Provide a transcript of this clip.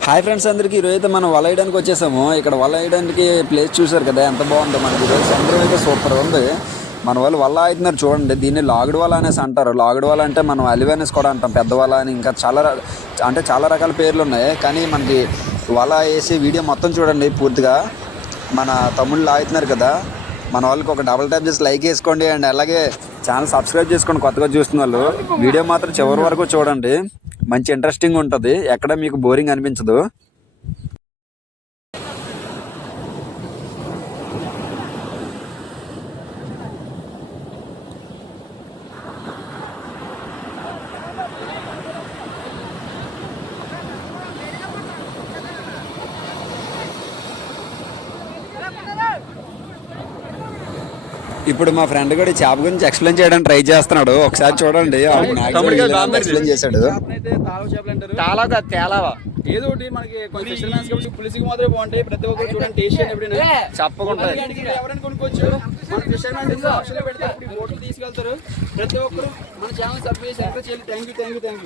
Hi friends అందరికీ. ఈరోజు అయితే మనం వల వేయడానికి వచ్చేసాము. ఇక్కడ వల వేయడానికి ప్లేస్ చూసారు కదా ఎంత బాగుందో మనకి ఈరోజు సముద్రం అయితే సూపర్ ఉంది. మన వాళ్ళు వల అవుతున్నారు చూడండి దీన్ని లాగుడు వల అనేసి అంటారు. లాగుడు వల అంటే మనం అలివెనెస్ కూడా అంటాం పెద్ద వల అని. ఇంకా చాలా అంటే చాలా రకాల పేర్లు ఉన్నాయి. కానీ మనకి వల వేసి వీడియో మొత్తం చూడండి పూర్తిగా. మన తమ్ముళ్ళు లాగుతున్నారు కదా. మన వాళ్ళకి ఒక డబుల్ ట్యాప్ చేసి లైక్ వేసుకోండి అండ్ అలాగే ఛానల్ సబ్స్క్రైబ్ చేసుకోండి కొత్తగా చూస్తున్న వాళ్ళు. వీడియో మాత్రం చివరి వరకు చూడండి. మంచి ఇంట్రెస్టింగ్ ఉంటుంది. ఎక్కడ మీకు బోరింగ్ అనిపించదు. ఇప్పుడు మా ఫ్రెండ్ కూడా చేప గురించి ఎక్స్ప్లెయిన్ చేయడానికి ట్రై చేస్తున్నాడు. ఒకసారి చూడండి. ఎక్స్ప్లెయిన్ చేశాడు. చాలా కాదు తేలావా? ఏదో ఒకటి మనకి కొంచెం ఫెస్టివల్ కాబట్టి పులిసికి మాత్రమే బాగుంటాయి. ప్రతి ఒక్కరు చూడండి టేస్ట్ చేయండి ఎప్పుడైనా చెప్పకుండా ఎవరైనా కొనుక్కోవచ్చు. మన ఫిషర్మెన్ పెడితే తీసుకెళ్తారు. ప్రతి ఒక్కరు మన ఛానల్ సబ్స్క్రైబ్ చేసి ఎంకరేజ్ చేయాలి? Thank you thank you thank you